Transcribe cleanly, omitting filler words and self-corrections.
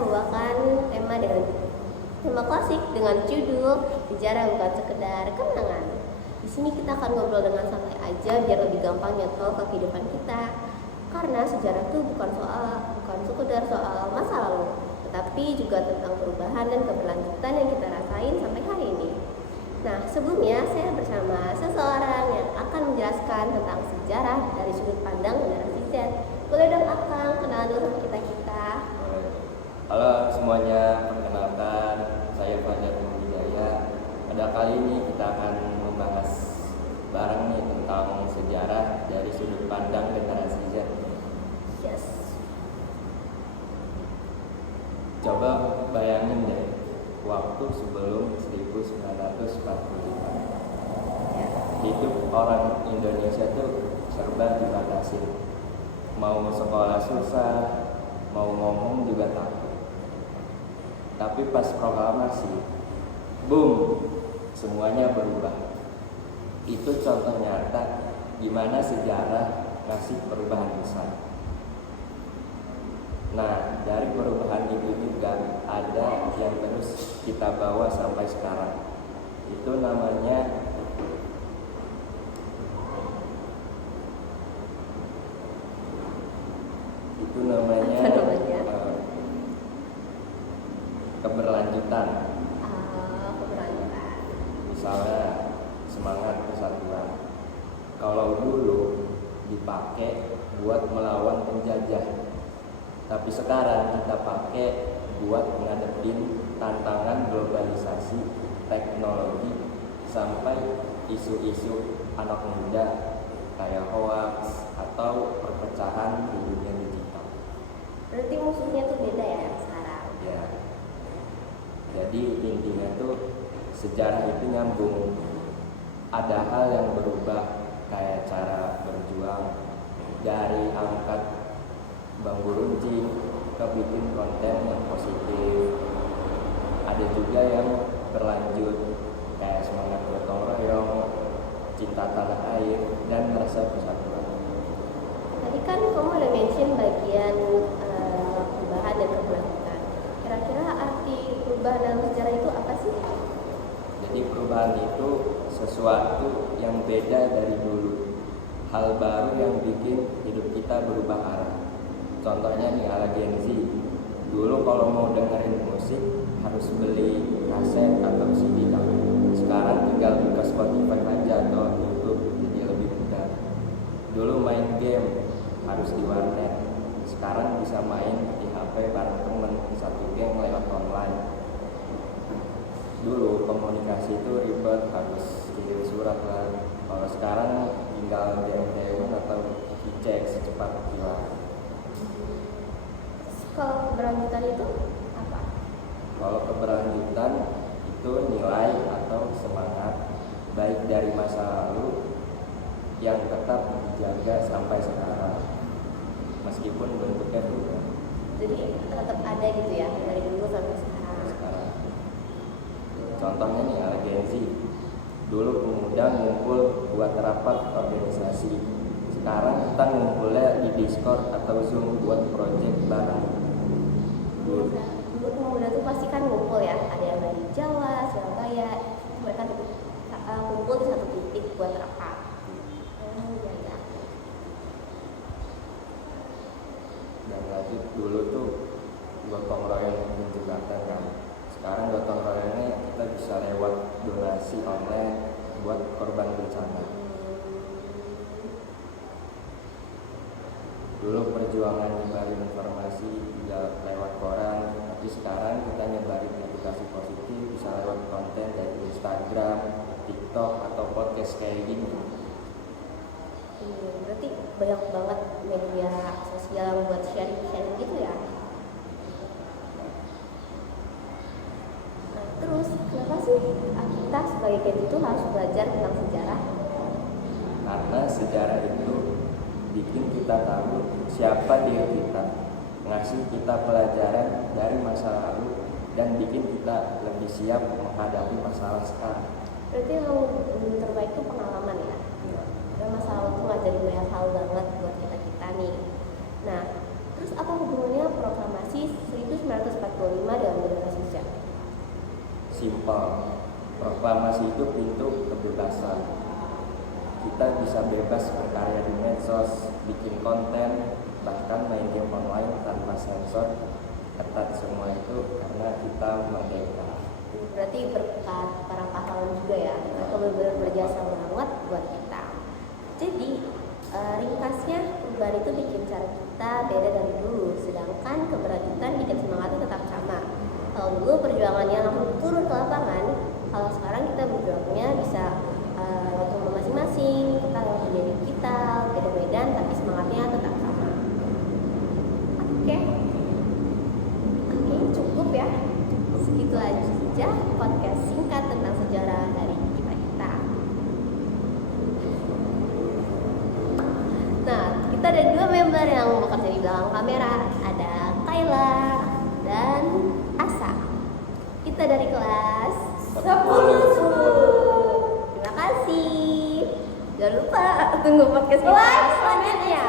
membawakan tema klasik dengan judul Sejarah Bukan Sekedar Kenangan. Di sini kita akan ngobrol dengan santai aja biar lebih gampang nyetol ke kehidupan kita. Karena sejarah itu bukan sekedar soal masa lalu, tetapi juga tentang perubahan dan keberlanjutan yang kita rasain sampai hari ini. Nah, sebelumnya saya bersama seseorang yang akan menjelaskan tentang sejarah dari sudut pandang generasi Z. Boleh dong Akang kenalan dulu sama kita-kita. Halo semuanya, perkenalkan saya Fajar Wijaya. Pada kali ini kita akan membahas bareng nih tentang sejarah dari sudut pandang generasi Z. Yes. Coba bayangin deh, waktu sebelum 1945 hidup orang Indonesia tuh serba dibatasi. Mau sekolah susah, mau ngomong juga takut. Tapi pas proklamasi, boom, semuanya berubah. Itu contoh nyata gimana sejarah ngasih perubahan besar. Nah, dari perubahan itu juga ada yang terus kita bawa sampai sekarang. Itu namanya keberlanjutan. Keberlanjutan. Misalnya semangat persatuan. Kalau dulu dipakai buat melawan penjajah, tapi sekarang kita pakai buat ngadepin tantangan globalisasi, teknologi, sampai isu-isu anak muda kayak hoax atau perpecahan di dunia digital. Berarti musuhnya tuh beda ya sekarang. Ya. Jadi intinya tuh sejarah itu nyambung. Ada hal yang berubah kayak cara berjuang dari angkat bambu runcing ke bikin konten yang positif. Ada juga yang berlanjut kayak semangat gotong royong, cinta tanah air, dan rasa persatuan. Tadi kan kamu ada mention bagian perubahan dan keberlanjutan. Kira-kira arti perubahan dalam sejarah itu apa sih? Jadi perubahan itu sesuatu yang beda dari dulu, hal baru yang bikin hidup kita berubah arah. Contohnya nih ala Gen Z. Dulu kalau mau dengerin musik harus beli kaset atau CD kan. Sekarang tinggal buka Spotify aja atau YouTube, jadi lebih mudah. Dulu main game harus di warnet. Sekarang bisa main di HP bareng temen, satu geng lewat online. Dulu komunikasi itu ribet, harus kirim surat lah. Kalau sekarang tinggal DM atau cek secepat kilat. Kalau keberlanjutan itu apa? Kalau keberlanjutan itu nilai atau semangat baik dari masa lalu yang tetap dijaga sampai sekarang, meskipun bentuknya berubah. Jadi tetap ada gitu ya dari dulu sampai sekarang. Contohnya nih ala Gen Z. Dulu pemuda ngumpul buat rapat organisasi. Sekarang kita ngumpulnya di Discord atau Zoom buat project bareng. Dulu pemuda tuh pasti kan ngumpul ya. Ada yang dari Jawa, Surabaya. Mereka kumpul di satu titik buat rapat. Ya. Dan lanjut dulu tuh gotong royong menjembatan kan. Sekarang gotong royongnya kita bisa lewat donasi online buat korban bencana. Dulu perjuangan nyebarin informasi tidak lewat koran, tapi sekarang kita nyebarin edukasi positif bisa lewat konten dari Instagram, TikTok atau podcast kayak gini. Berarti banyak banget media sosial buat sharing gitu ya. Nah, terus kenapa sih kita sebagai Gen itu harus belajar tentang sejarah? Karena sejarah itu bikin kita tahu siapa diri kita, ngasih kita pelajaran dari masa lalu, dan bikin kita lebih siap menghadapi masalah sekarang. Berarti yang terbaik itu pengalaman ya? Dan masa lalu tuh ngajarin banyak hal banget buat kita nih. Nah, terus apa hubungannya proklamasi 1945 simpel. Proklamasi itu pintu kebebasan. Kita bisa bebas berkarya di medsos, bikin konten, bahkan main game online tanpa sensor ketat. Semua itu karena kita merdeka. Berarti berkat para pahlawan juga ya, mereka benar-benar berjasa banget buat kita. Jadi ringkasnya, perubahan itu bikin cara kita beda dari dulu, sedangkan keberlanjutan bikin semangatnya tetap sama. Kalau dulu perjuangannya langsung turun ke lapangan, kalau sekarang kita berjuangnya bisa lewat rumah masing-masing, kita lewat media digital, beda-beda tapi semangatnya tetap sama. Oke, cukup ya. Segitu aja podcast singkat tentang sejarah dari kita. Nah, kita ada 2 member yang bekerja di belakang kamera. Ada Kayla dan Asa. Kita dari kelas 10. Terima kasih. Jangan lupa tunggu podcast kita selanjutnya.